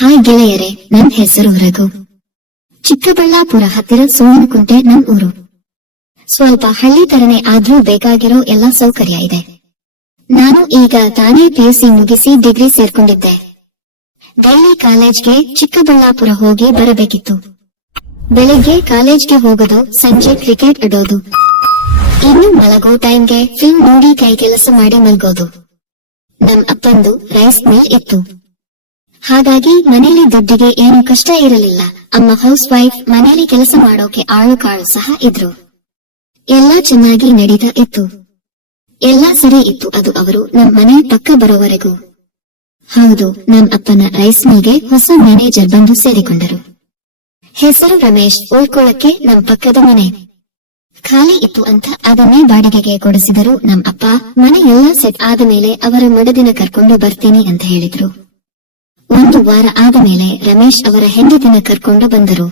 Hi ಗೆಳೆಯರೇ, ನನ್ ಹೆಸರು ರಘು. ಚಿಕ್ಕಬಳ್ಳಾಪುರ ಹತ್ತಿರ ಸೋಮನಕುಂಟೆ ನನ್ ಊರು. ಸ್ವಲ್ಪ ಹಳ್ಳಿ ತರನೇ ಆದ್ರೂ ಬೇಕಾಗಿರೋ ಎಲ್ಲಾ ಸೌಕರ್ಯ ಇದೆ. ನಾನು ಈಗ ತಾನೇ PUC ಮುಗಿಸಿ ಡಿಗ್ರಿ ಸೇರ್ಕೊಂಡಿದ್ದೆ. ಡೈಲಿ ಕಾಲೇಜ್ಗೆ ಚಿಕ್ಕಬಳ್ಳಾಪುರ ಹೋಗಿ ಬರಬೇಕಿತ್ತು. ಬೆಳಿಗ್ಗೆ ಕಾಲೇಜ್ಗೆ ಹೋಗೋದು, ಸಂಜೆ ಕ್ರಿಕೆಟ್ ಆಡೋದು, ಇನ್ನು ಮಲಗೋ ಟೈಮ್ಗೆ ಫಿಲ್ಮ್ ನೋಡಿ ಕೈ ಕೆಲಸ ಮಾಡಿ ಮಲ್ಗೋದು. ನಮ್ ಅಪ್ಪಂದು ರೈಸ್ ಮಿಲ್ ಇತ್ತು. ಹಾಗಾಗಿ ಮನೇಲಿ ದುಡ್ಡಿಗೆ ಏನು ಕಷ್ಟ ಇರಲಿಲ್ಲ. ಅಮ್ಮ ಹೌಸ್ ವೈಫ್, ಮನೇಲಿ ಕೆಲಸ ಮಾಡೋಕೆ ಆಳು ಕಾಳು ಸಹ ಇದ್ರು. ಎಲ್ಲಾ ಚೆನ್ನಾಗಿ ನಡೀತಾ ಇತ್ತು. ಎಲ್ಲಾ ಸರಿ ಇತ್ತು. ಅದು ಅವರು ನಮ್ ಮನೆ ಪಕ್ಕ ಬರೋವರೆಗೂ. ಹೌದು, ನಮ್ ಅಪ್ಪನ ರೈಸ್ ಮಿಲ್ಗೆ ಹೊಸ ಮ್ಯಾನೇಜರ್ ಬಂದು ಸೇರಿಕೊಂಡರು. ಹೆಸರು ರಮೇಶ್. ಉಳ್ಕೊಳ್ಳಕ್ಕೆ ನಮ್ ಪಕ್ಕದ ಮನೆ ಖಾಲಿ ಇತ್ತು ಅಂತ ಅದನ್ನೇ ಬಾಡಿಗೆಗೆ ಕೊಡಿಸಿದರು ನಮ್ ಅಪ್ಪ. ಮನೆ ಎಲ್ಲಾ ಸೆಟ್ ಆದ ಮೇಲೆ ಅವರ ಮಡದಿನ ಕರ್ಕೊಂಡು ಬರ್ತೀನಿ ಅಂತ ಹೇಳಿದ್ರು. ಒಂದು ವಾರ ಆದ ಮೇಲೆ ರಮೇಶ್ ಅವರ ಹೆಂಡತಿನ ಕರ್ಕೊಂಡು ಬಂದರು.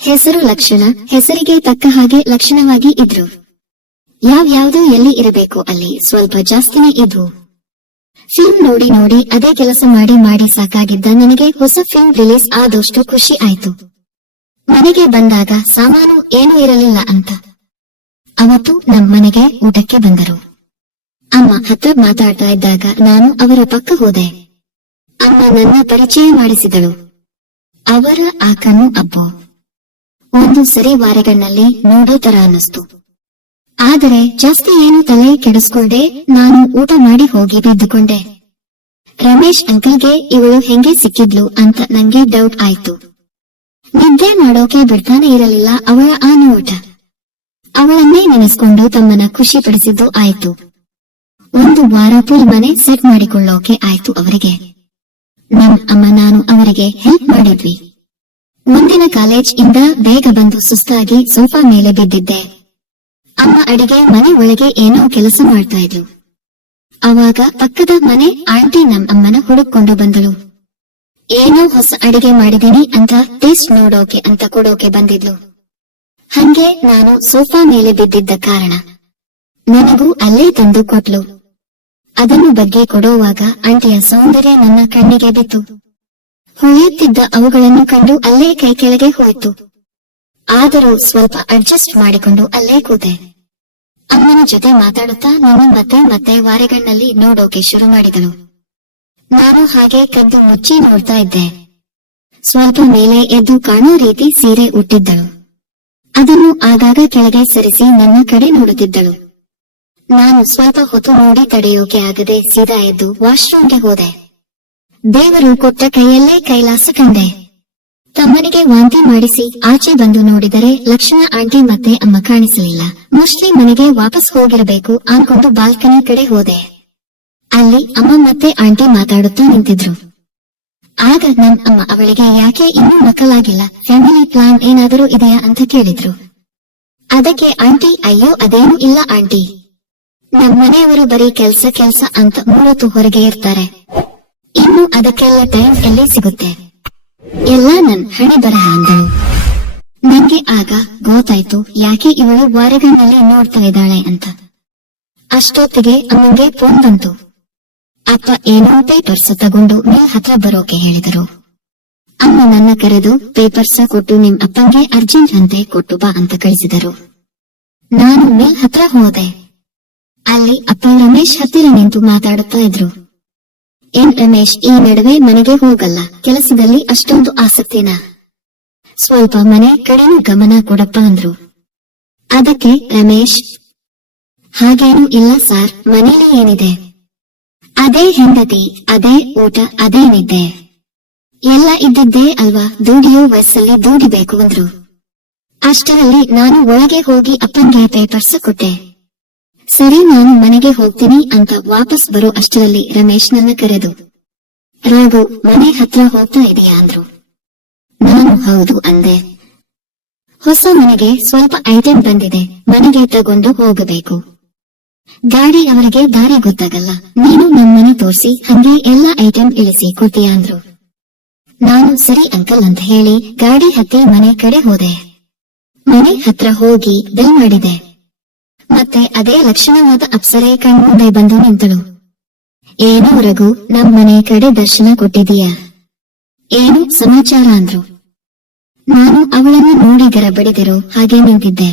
ಹೆಸರು ಲಕ್ಷಣ. ಹೆಸರಿಗೆ ತಕ್ಕ ಹಾಗೆ ಲಕ್ಷಣವಾಗಿ ಇದ್ರು. ಯಾವ್ಯಾವ್ದು ಎಲ್ಲಿ ಇರಬೇಕು ಅಲ್ಲಿ ಸ್ವಲ್ಪ ಜಾಸ್ತಿನೇ ಇದ್ವು. ಫಿಲ್ಮ್ ನೋಡಿ ನೋಡಿ ಅದೇ ಕೆಲಸ ಮಾಡಿ ಮಾಡಿ ಸಾಕಾಗಿದ್ದ ನನಗೆ ಹೊಸ ಫಿಲ್ಮ್ ರಿಲೀಸ್ ಆದಷ್ಟು ಖುಷಿ ಆಯ್ತು. ಮನೆಗೆ ಬಂದಾಗ ಸಾಮಾನು ಏನೂ ಇರಲಿಲ್ಲ ಅಂತ. ಅವತ್ತು ನಮ್ ಮನೆಗೆ ಊಟಕ್ಕೆ ಬಂದರು. ಅಮ್ಮ ಹತ್ರ ಮಾತಾಡ್ತಾ ಇದ್ದಾಗ ನಾನು ಅವರ ಪಕ್ಕ ಹೋದೆ. ಅಮ್ಮ ನನ್ನ ಪರಿಚಯ ಮಾಡಿಸಿದಳು. ಅವರ ಆ ಕಣ್ಣು ಅಬ್ಬೋ, ಒಂದು ಸರಿ ವಾರೆಗಣ್ಣಲ್ಲಿ ನೋಡೋ ತರ ಅನ್ನಿಸ್ತು. ಆದರೆ ಜಾಸ್ತಿ ಏನು ತಲೆ ಕೆಡಿಸ್ಕೊಂಡೆ. ನಾನು ಊಟ ಮಾಡಿ ಹೋಗಿ ಬಿದ್ದುಕೊಂಡೆ. ರಮೇಶ್ ಅಂಕಲ್ಗೆ ಇವಳು ಹೆಂಗೆ ಸಿಕ್ಕಿದ್ಲು ಅಂತ ನಂಗೆ ಡೌಟ್ ಆಯ್ತು. ನಿದ್ದೆ ಮಾಡೋಕೆ ಬಿಡ್ತಾನೆ ಇರಲಿಲ್ಲ ಅವಳ ಆ ನೋಟ. ಅವಳನ್ನೇ ನೆನೆಸ್ಕೊಂಡು ತಮ್ಮನ ಖುಷಿ ಪಡಿಸಿದ್ದು ಆಯ್ತು. ಒಂದು ವಾರ ಫುಲ್ ಮನೆ ಸೆಟ್ ಮಾಡಿಕೊಳ್ಳೋಕೆ ಆಯ್ತು ಅವರಿಗೆ. ನಮ್ ಅಮ್ಮ ನಾನು ಅವರಿಗೆ ಹೆಲ್ಪ್ ಮಾಡಿದ್ವಿ. ಮುಂದಿನ ಕಾಲೇಜ್ ಇಂದ ಬೇಗ ಬಂದು ಸುಸ್ತಾಗಿ ಸೋಫಾ ಮೇಲೆ ಬಿದ್ದಿದ್ದೆ. ಅಮ್ಮ ಅಡಿಗೆ ಮನೆ ಒಳಗೆ ಏನೋ ಕೆಲಸ ಮಾಡ್ತಾ ಇದ್ಲು. ಅವಾಗ ಪಕ್ಕದ ಮನೆ ಆಂಟಿ ನಮ್ ಅಮ್ಮನ ಹುಡುಕೊಂಡು ಬಂದಳು. ಏನೋ ಹೊಸ ಅಡಿಗೆ ಮಾಡಿದೀನಿ ಅಂತ ಟೇಸ್ಟ್ ನೋಡೋಕೆ ಅಂತ ಕೊಡೋಕೆ ಬಂದಿದ್ಲು. ಹಂಗೆ ನಾನು ಸೋಫಾ ಮೇಲೆ ಬಿದ್ದಿದ್ದ ಕಾರಣ ನನಗೂ ಅಲ್ಲೇ ತಂದು ಕೊಟ್ಲು. ಅದನ್ನು ಬಗ್ಗೆ ಕೊಡುವಾಗ ಆಂಟಿಯ ಸೌಂದರ್ಯ ನನ್ನ ಕಣ್ಣಿಗೆ ಬಿತ್ತು. ಹೊಳೆಯುತ್ತಿದ್ದ ಅವುಗಳನ್ನು ಕಂಡು ಅಲ್ಲೇ ಕೈ ಕೆಳಗೆ ಹೋಯ್ತು. ಆದರೂ ಸ್ವಲ್ಪ ಅಡ್ಜಸ್ಟ್ ಮಾಡಿಕೊಂಡು ಅಲ್ಲೇ ಕೂತೆ. ಅಮ್ಮನ ಜೊತೆ ಮಾತಾಡುತ್ತಾ ನಾನು ಮತ್ತೆ ಮತ್ತೆ ವಾರೆಗಣ್ಣಲ್ಲಿ ನೋಡೋಕೆ ಶುರು ಮಾಡಿದಳು. ನಾನು ಹಾಗೆ ಕದ್ದು ಮುಚ್ಚಿ ನೋಡ್ತಾ ಇದ್ದೆ. ಸ್ವಲ್ಪ ಮೇಲೆ ಎದ್ದು ಕಾಣೋ ರೀತಿ ಸೀರೆ ಉಟ್ಟಿದ್ದಳು. ಅದನ್ನು ಆಗಾಗ ಕೆಳಗೆ ಸರಿಸಿ ನನ್ನ ಕಡೆ ನೋಡುತ್ತಿದ್ದಳು. ನಾನು ಸ್ವಲ್ಪ ಹೊತ್ತು ನೋಡಿ ತಡೆಯೋಕೆ ಆಗದೆ ಸೀದಾ ಎದ್ದು ವಾಶ್ರೂಮ್ಗೆ ಹೋದೆ. ದೇವರು ಕೊಟ್ಟ ಕೈಯಲ್ಲೇ ಕೈಲಾಸ ಕಂಡೆ. ತಮ್ಮನಿಗೆ ವಾಂತಿ ಮಾಡಿಸಿ ಆಚೆ ಬಂದು ನೋಡಿದರೆ ಲಕ್ಷಣ ಆಂಟಿ ಮತ್ತೆ ಅಮ್ಮ ಕಾಣಿಸಲಿಲ್ಲ. ಮೋಸ್ಟ್ಲಿ ಮನೆಗೆ ವಾಪಸ್ ಹೋಗಿರಬೇಕು ಅನ್ಕೊಂಡು ಬಾಲ್ಕನಿ ಕಡೆ ಹೋದೆ. ಅಲ್ಲಿ ಅಮ್ಮ ಮತ್ತೆ ಆಂಟಿ ಮಾತಾಡುತ್ತಾ ನಿಂತಿದ್ರು. ಆಗ ನಮ್ ಅಮ್ಮ ಅವಳಿಗೆ ಯಾಕೆ ಇನ್ನೂ ಮಕ್ಕಳಾಗಿಲ್ಲ, ಫ್ಯಾಮಿಲಿ ಪ್ಲಾನ್ ಏನಾದರೂ ಇದೆಯಾ ಅಂತ ಕೇಳಿದ್ರು. ಅದಕ್ಕೆ ಆಂಟಿ ಅಯ್ಯೋ ಅದೇನೂ ಇಲ್ಲ ಆಂಟಿ, ನಮ್ ಮನೆಯವರು ಬರೀ ಕೆಲ್ಸ ಅಂತ 3 ಹೊರಗೆ ಇರ್ತಾರೆ. ಇನ್ನು ಅದಕ್ಕೆಲ್ಲ ಟೈಮ್ ಎಲ್ಲಿ ಸಿಗುತ್ತೆ, ಎಲ್ಲ ನನ್ ಹಣೆ ಬರಹ ಅಂದಳು. ನಂಗೆ ಆಗ ಗೊತ್ತಾಯ್ತು ಯಾಕೆ ಇವಳು ವಾರೆಗಣ್ಣಲ್ಲಿ ನೋಡ್ತಾ ಇದ್ದಾಳೆ ಅಂತ. ಅಷ್ಟೊತ್ತಿಗೆ ಅಮ್ಮಂಗೆ ಫೋನ್ ಬಂತು. ಅಪ್ಪ ಏನೋ ಪೇಪರ್ಸ್ ತಗೊಂಡು ಮೇಲ್ ಹತ್ರ ಬರೋಕೆ ಹೇಳಿದರು. ಅಮ್ಮ ನನ್ನ ಕರೆದು ಪೇಪರ್ಸ್ ಕೊಟ್ಟು ನಿಮ್ ಅಪ್ಪಂಗೆ ಅರ್ಜೆಂಟ್ ಅಂತೆ ಕೊಟ್ಟು ಬಾ ಅಂತ ಕಳಿಸಿದರು. ನಾನು ಮೇಲ್ ಹತ್ರ ಹೋದೆ. ಅಲ್ಲಿ ಅಪ್ಪ ರಮೇಶ್ ಹತ್ತಿರ ನಿಂತು ಮಾತಾಡುತ್ತಾ ಇದ್ರು. ಏನ್ ರಮೇಶ್, ಈ ನಡುವೆ ಮನೆಗೆ ಹೋಗಲ್ಲ, ಕೆಲಸದಲ್ಲಿ ಅಷ್ಟೊಂದು ಆಸಕ್ತಿನಾ? ಸ್ವಲ್ಪ ಮನೆ ಕಡೆನೂ ಗಮನ ಕೊಡಪ್ಪ ಅಂದ್ರು. ಅದಕ್ಕೆ ರಮೇಶ್ ಹಾಗೇನೂ ಇಲ್ಲ ಸಾರ್, ಮನೇಲಿ ಏನಿದೆ ಅದೇ ಹೆಂಡತಿ, ಅದೇ ಊಟ, ಅದೇ ನಿದ್ದೆ, ಎಲ್ಲ ಇದ್ದಿದ್ದೇ ಅಲ್ವಾ, ದುಡಿಯೋ ವಯಸ್ಸಲ್ಲಿ ದುಡಿಬೇಕು ಅಂದ್ರು. ಅಷ್ಟರಲ್ಲಿ ನಾನು ಒಳಗೆ ಹೋಗಿ ಅಪ್ಪನ್ಗೆ ಪೇಪರ್ಸ್ ಕೊಟ್ಟೆ. ಸರಿ ನಾನು ಮನೆಗೆ ಹೋಗ್ತೀನಿ ಅಂತ ವಾಪಸ್ ಬರೋ ಅಷ್ಟರಲ್ಲಿ ರಮೇಶ್ ನನ್ನ ಕರೆದು ರಾಘು ಮನೆ ಹತ್ರ ಹೋಗ್ತಾ ಇದೀಯಾ ಅಂದ್ರು. ನಾನು ಹೌದು ಅಂದೆ. ಹೊಸ ಮನೆಗೆ ಸ್ವಲ್ಪ ಐಟಂ ಬಂದಿದೆ, ಮನೆಗೆ ತಗೊಂಡು ಹೋಗಬೇಕು. ಗಾಡಿ ಅವರಿಗೆ ದಾರಿ ಗೊತ್ತಾಗಲ್ಲ, ನೀನು ನಮ್ಮನೆ ತೋರಿಸಿ ಹಂಗೆ ಎಲ್ಲ ಐಟಂ ಇಳಿಸಿ ಕೊಡ್ತೀಯಾ ಅಂದ್ರು. ನಾನು ಸರಿ ಅಂಕಲ್ ಅಂತ ಹೇಳಿ ಗಾಡಿ ಹತ್ತಿ ಮನೆ ಕಡೆ ಹೋದೆ. ಮನೆ ಹತ್ರ ಹೋಗಿ ಬೆಲ್ ಮಾಡಿದೆ. ಮತ್ತೆ ಅದೇ ಲಕ್ಷಣವಾದ ಅಪ್ಸರೆ ಕಣ್ಮುಂದೆ ಬಂದು ನಿಂತಳು. ಏನೋ ರಘು, ನಮ್ಮನೆ ಕಡೆ ದರ್ಶನ ಕೊಟ್ಟಿದೀಯಾ? ಏನು ಸಮಾಚಾರ ಅಂದ್ರು. ನಾನು ಅವಳನ್ನು ನೋಡಿ ಗರಬಡಿದಿರೋ ಹಾಗೆ ನಿಂತಿದ್ದೆ.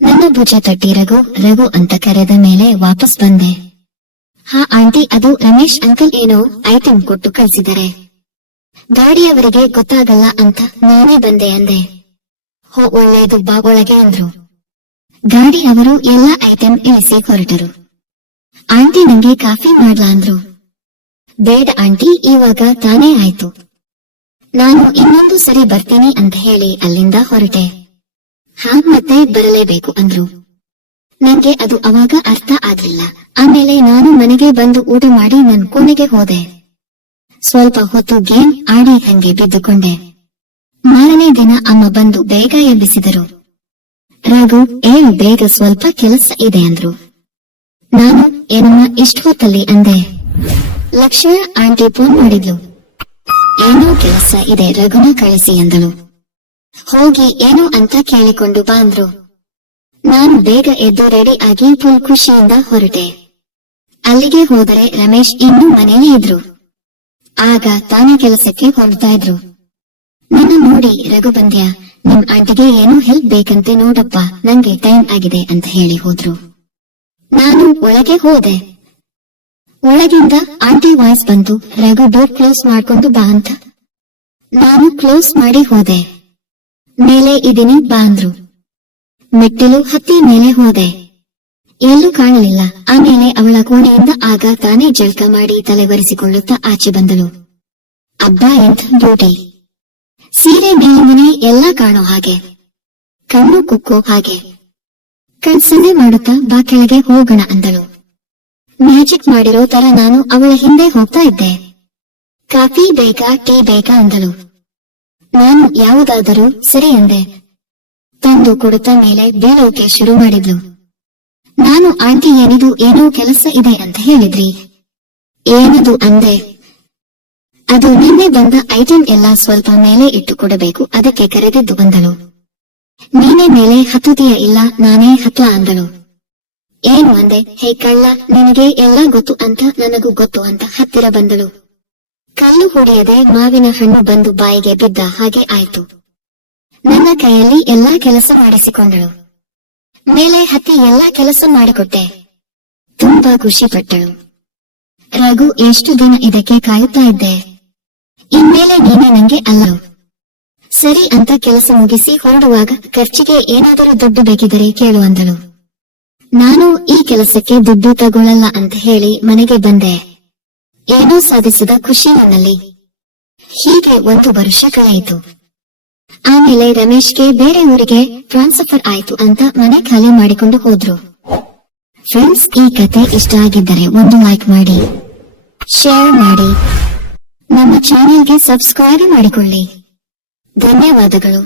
ನನ್ನ ಭುಜ ತಟ್ಟಿ ರಘು ರಘು ಅಂತ ಕರೆದ ಮೇಲೆ ವಾಪಸ್ ಬಂದೆ. ಹಾ ಆಂಟಿ, ಅದು ರಮೇಶ್ ಅಂಕಲ್ ಏನೋ ಐಟಂ ಕೊಟ್ಟು ಕಳ್ಸಿದ್ದಾರೆ. ಗಾಡಿಯವರಿಗೆ ಗೊತ್ತಾಗಲ್ಲ ಅಂತ ನಾನೇ ಬಂದೆ ಅಂದೆ. ಹೋ ಒಳ್ಳೇದು, ಬಾ ಒಳಗೆ ಅಂದ್ರು. ಗಾಡಿ ಅವರು ಎಲ್ಲ ಐಟಂ ಇಳಿಸಿ ಹೊರಟರು. ಆಂಟಿ ನಂಗೆ ಕಾಫಿ ಮಾಡ್ಲಾ ಅಂದ್ರು. ಬೇಡ ಆಂಟಿ, ಇವಾಗ ತಾನೇ ಆಯ್ತು. ನಾನು ಇನ್ನೊಂದು ಸರಿ ಬರ್ತೀನಿ ಅಂತ ಹೇಳಿ ಅಲ್ಲಿಂದ ಹೊರಟೆ. ಮತ್ತೆ ಬರಲೇಬೇಕು ಅಂದ್ರು. ನಂಗೆ ಅದು ಅವಾಗ ಅರ್ಥ ಆಗ್ಲಿಲ್ಲ. ಆಮೇಲೆ ನಾನು ಮನೆಗೆ ಬಂದು ಊಟ ಮಾಡಿ ನನ್ ಕೋಣೆಗೆ ಹೋದೆ. ಸ್ವಲ್ಪ ಹೊತ್ತು ಗೇಮ್ ಆಡಿ ಹಂಗೆ ಬಿದ್ದುಕೊಂಡೆ. ಮಾರನೇ ದಿನ ಅಮ್ಮ ಬಂದು ಬೇಗ ಎಬ್ಬಿಸಿದರು. ರಘು, ಏಳು ಬೇಗ, ಸ್ವಲ್ಪ ಕೆಲಸ ಇದೆ ಅಂದ್ರು. ನಾನು ಏನಮ್ಮ ಇಷ್ಟು ಹೊತ್ತಲ್ಲಿ ಅಂದೆ. ಲಕ್ಷ್ಮಣ ಆಂಟಿ ಫೋನ್ ಮಾಡಿದ್ಲು. ಏನೋ ಕೆಲಸ ಇದೆ, ರಘುನ ಕಳಿಸಿ ಅಂದಳು. ಹೋಗಿ ಏನು ಅಂತ ಕೇಳಿಕೊಂಡು ಬಾ ಅಂದ್ರು. ನಾನು ಬೇಗ ಎದ್ದು ರೆಡಿ ಆಗಿ ಫುಲ್ ಖುಷಿಯಿಂದ ಹೊರಟೆ. ಅಲ್ಲಿಗೆ ಹೋದರೆ ರಮೇಶ್ ಇನ್ನೂ ಮನೆಯೇ ಇದ್ರು. ಆಗ ತಾನೇ ಕೆಲಸಕ್ಕೆ ಹೊರಡ್ತಾ ಇದ್ರು. ನನ್ನ ನೋಡಿ, ರಘು ಬಂದ್ಯಾ, ನಿಮ್ ಆಂಟಿಗೆ ಏನೋ ಹೆಲ್ಪ್ ಬೇಕಂತೆ ನೋಡಪ್ಪ, ನಂಗೆ ಟೈಮ್ ಆಗಿದೆ ಅಂತ ಹೇಳಿ ಹೋದ್ರು. ನಾನು ಒಳಗೆ ಹೋದೆ. ಒಳಗಿಂದ ಆಂಟಿ ವಾಯ್ಸ್ ಬಂತು, ರಘು ಡೋರ್ ಕ್ಲೋಸ್ ಮಾಡ್ಕೊಂಡು ಬಾ ಅಂತ. ನಾನು ಕ್ಲೋಸ್ ಮಾಡಿ ಹೋದೆ. ಮೇಲೆ ಇದೀನಿ ಬಾ ಅಂದ್ರು. ಮೆಟ್ಟಿಲು ಹತ್ತಿ ಮೇಲೆ ಹೋದೆ. ಎಲ್ಲೂ ಕಾಣಲಿಲ್ಲ. ಆಮೇಲೆ ಅವಳ ಕೋಣೆಯಿಂದ ಆಗ ತಾನೇ ಜಳಕ ಮಾಡಿ ತಲೆ ಒರೆಸಿಕೊಳ್ಳುತ್ತಾ ಆಚೆ ಬಂದಳು. ಅಬ್ಬಾ, ಎಂಥ ಬ್ಯೂಟಿ! ಸೀರೆ ಮೇಲ್ಮನೆ ಎಲ್ಲ ಕಾಣೋ ಹಾಗೆ, ಕಣ್ಣು ಕುಕ್ಕೋ ಹಾಗೆ. ಕಣ್ಸನ್ನೆ ಮಾಡುತ್ತಾ ಬಾ ಕೆಳಗೆ ಹೋಗೋಣ ಅಂದಳು. ಮ್ಯಾಜಿಕ್ ಮಾಡಿರೋ ತರ ನಾನು ಅವಳ ಹಿಂದೆ ಹೋಗ್ತಾ ಇದ್ದೆ. ಕಾಫಿ ಬೇಕಾ, ಟೀ ಬೇಕಾ ಅಂದಳು. ನಾನು ಯಾವುದಾದರೂ ಸರಿ ಎಂದೆ. ತಂದು ಕೊಡುತ್ತಾ ಮೇಲೆ ಬೀಳೋಕೆ ಶುರು ಮಾಡಿದ್ಲು. ನಾನು ಆಂಟಿ ಏನಿದು, ಏನೋ ಕೆಲಸ ಇದೆ ಅಂತ ಹೇಳಿದ್ರಿ. ಏನದು ಅಂದೆ. ಅದು ನಿನ್ನೆ ಬಂದ ಐಟಂ ಎಲ್ಲ ಸ್ವಲ್ಪ ಮೇಲೆ ಇಟ್ಟು ಕೊಡಬೇಕು, ಅದಕ್ಕೆ ಕರೆದಿದ್ದು ಬಂದಳು. ನೀನೇ ಮೇಲೆ ಹತ್ತುತ್ತೀಯ? ಇಲ್ಲ, ನಾನೇ ಹತ್ಲಾ ಅಂದಳು. ಏನು ಅಂದೆ. ಹೇ ಕಳ್ಳ, ನಿನಗೆ ಎಲ್ಲ ಗೊತ್ತು ಅಂತ ನನಗೂ ಗೊತ್ತು ಅಂತ ಹತ್ತಿರ ಬಂದಳು. ಕಲ್ಲು ಹೊಡೆಯದೆ ಮಾವಿನ ಹಣ್ಣು ಬಂದು ಬಾಯಿಗೆ ಬಿದ್ದ ಹಾಗೆ ಆಯ್ತು. ನನ್ನ ಕೈಯಲ್ಲಿ ಎಲ್ಲಾ ಕೆಲಸ ಮಾಡಿಸಿಕೊಂಡಳು. ಮೇಲೆ ಹತ್ತಿ ಎಲ್ಲಾ ಕೆಲಸ ಮಾಡಿಕೊಟ್ಟೆ. ತುಂಬಾ ಖುಷಿ ಪಟ್ಟಳು. ರಘು, ಎಷ್ಟು ದಿನ ಇದಕ್ಕೆ ಕಾಯುತ್ತಾ ಇದ್ದೆ. ಇನ್ಮೇಲೆ ನೀನೆ ನಂಗೆ ಅಲ್ಲವು. ಸರಿ ಅಂತ ಕೆಲಸ ಮುಗಿಸಿ ಹೊರಡುವಾಗ ಖರ್ಚಿಗೆ ಏನಾದರೂ ದುಡ್ಡು ಬೇಕಿದರೆ ಕೇಳು ಅಂದಳು. ನಾನು ಈ ಕೆಲಸಕ್ಕೆ ದುಡ್ಡು ತಗೊಳ್ಳಲ್ಲ ಅಂತ ಹೇಳಿ ಮನೆಗೆ ಬಂದೆ. ಏನೋ ಸಾಧಿಸಿದ ಖುಷಿ ನನ್ನಲ್ಲಿ. ಹೀಗೆ 1 ವರ್ಷ ಕಳೆಯಿತು. ಆಮೇಲೆ ರಮೇಶ್ಗೆ ಬೇರೆ ಊರಿಗೆ ಟ್ರಾನ್ಸ್ಫರ್ ಆಯ್ತು ಅಂತ ಮನೆ ಖಾಲಿ ಮಾಡಿಕೊಂಡು ಹೋದ್ರು. ಫ್ರೆಂಡ್ಸ್, ಈ ಕತೆ ಇಷ್ಟ ಆಗಿದ್ದರೆ ಒಂದು ಲೈಕ್ ಮಾಡಿ, ಶೇರ್ ಮಾಡಿ, ನಮ್ಮ ಚಾನೆಲ್ಗೆ ಸಬ್ಸ್ಕ್ರೈಬ್ ಮಾಡಿಕೊಳ್ಳಿ. ಧನ್ಯವಾದಗಳು.